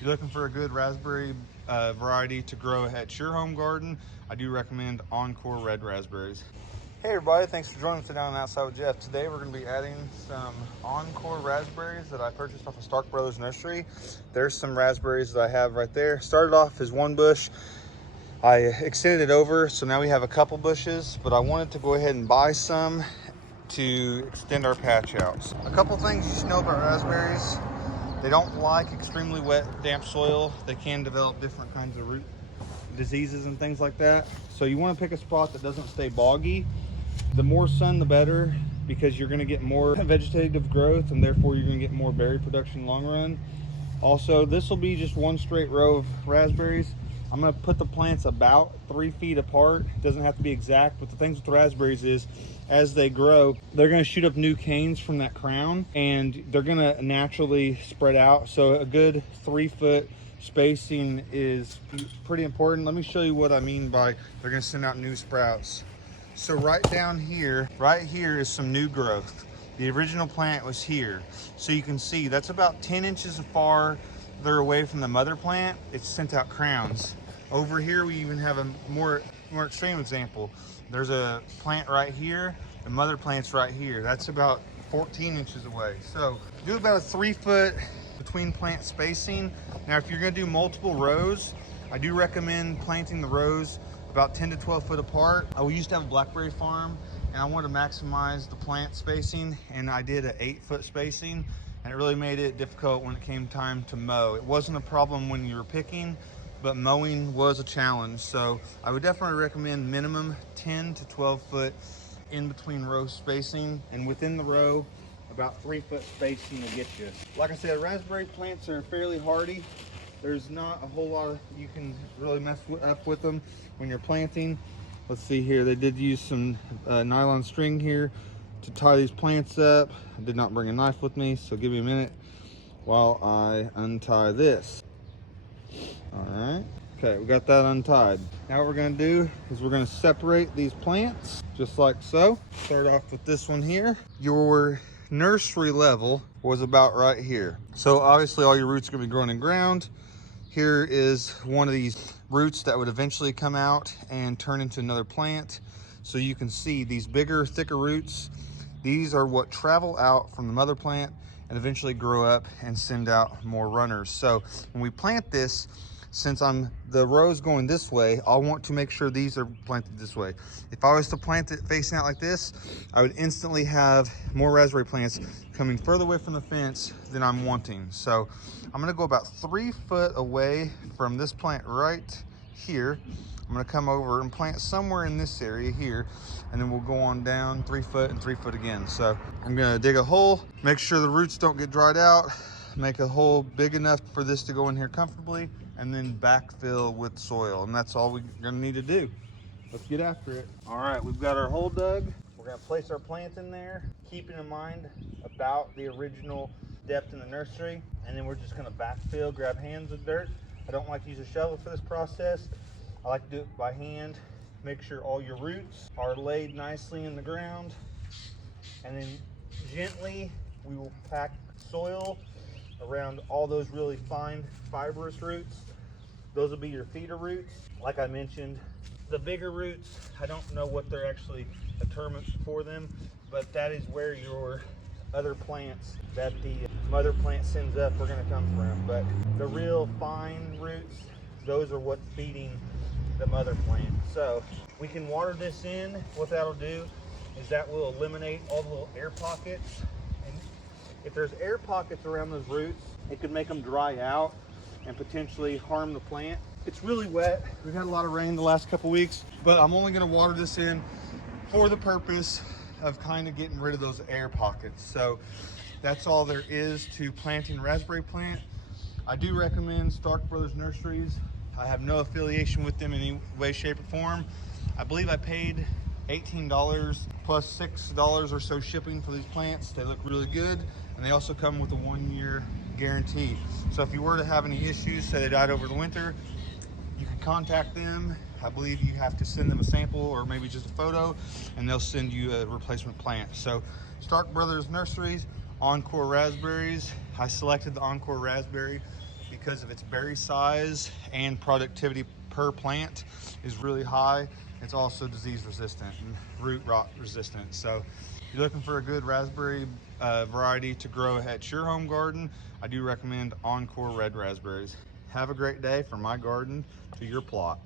you're looking for a good raspberry variety to grow at your home garden, I do recommend Encore Red Raspberries. Hey everybody, thanks for joining us today on Outside with Jeff. Today we're going to be adding some Encore raspberries that I purchased off of Stark Brothers Nursery. There's some raspberries that I have right there. Started off as one bush. I extended it over, so now we have a couple bushes, but I wanted to go ahead and buy some to extend our patch out. A couple things you should know about raspberries. They don't like extremely wet, damp soil. They can develop different kinds of root diseases and things like that. So you want to pick a spot that doesn't stay boggy. The more sun, the better, because you're going to get more vegetative growth and therefore you're going to get more berry production long run. Also, this will be just one straight row of raspberries. I'm going to put the plants about 3 feet apart. It doesn't have to be exact, but the things with the raspberries is as they grow, they're going to shoot up new canes from that crown and they're going to naturally spread out. So a good 3 foot spacing is pretty important. Let me show you what I mean by they're going to send out new sprouts. So right down here, right here is some new growth. The original plant was here. So you can see that's about 10 inches farther away from the mother plant. It's sent out crowns. Over here, we even have a more extreme example. There's a plant right here. The mother plant's right here. That's about 14 inches away. So do about a 3 foot between plant spacing. Now, if you're gonna do multiple rows, I do recommend planting the rows about 10 to 12 foot apart. We used to have a blackberry farm and I wanted to maximize the plant spacing, and I did an 8 foot spacing, and it really made it difficult when it came time to mow. It wasn't a problem when you were picking, but mowing was a challenge. So I would definitely recommend minimum 10 to 12 foot in between row spacing, and within the row, about 3 foot spacing will get you. Like I said, raspberry plants are fairly hardy. There's not a whole lot you can really mess up with them when you're planting. Let's see here, they did use some nylon string here to tie these plants up. I did not bring a knife with me, so give me a minute while I untie this. All right, okay, we got that untied. Now what we're gonna do is we're gonna separate these plants, just like so. Start off with this one here. Your nursery level was about right here. So obviously all your roots are gonna be growing in ground. Here is one of these roots that would eventually come out and turn into another plant. So you can see these bigger, thicker roots. These are what travel out from the mother plant and eventually grow up and send out more runners. So when we plant this, since the row's going this way, I'll want to make sure these are planted this way. If I was to plant it facing out like this, I would instantly have more raspberry plants coming further away from the fence than I'm wanting. So I'm gonna go about 3 foot away from this plant right here. I'm gonna come over and plant somewhere in this area here, and then we'll go on down 3 foot and 3 foot again. So I'm gonna dig a hole, make sure the roots don't get dried out, make a hole big enough for this to go in here comfortably, and then backfill with soil. And that's all we're gonna need to do. Let's get after it. All right, we've got our hole dug. We're gonna place our plant in there, keeping in mind about the original depth in the nursery. And then we're just gonna backfill, grab hands of dirt. I don't like to use a shovel for this process. I like to do it by hand. Make sure all your roots are laid nicely in the ground. And then gently, we will pack soil around all those really fine fibrous roots. Those will be your feeder roots. Like I mentioned, the bigger roots, I don't know what they're actually determined for them, but that is where your other plants that the mother plant sends up are gonna come from. But the real fine roots, those are what's feeding the mother plant. So we can water this in. What that'll do is that will eliminate all the little air pockets. If there's air pockets around those roots, it could make them dry out and potentially harm the plant. It's really wet. We've had a lot of rain the last couple weeks, but I'm only gonna water this in for the purpose of kind of getting rid of those air pockets. So that's all there is to planting raspberry plant. I do recommend Stark Brothers Nurseries. I have no affiliation with them in any way, shape, or form. I believe I paid $18 plus $6 or so shipping for these plants. They look really good, and they also come with a 1-year guarantee. So if you were to have any issues, say they died over the winter, you can contact them. I believe you have to send them a sample or maybe just a photo, and they'll send you a replacement plant. So Stark Brothers Nurseries, Encore Raspberries. I selected the Encore Raspberry because because of its berry size and productivity per plant is really high. It's also disease resistant and root rot resistant. So if you're looking for a good raspberry variety to grow at your home garden, I do recommend Encore red raspberries. Have a great day from my garden to your plot.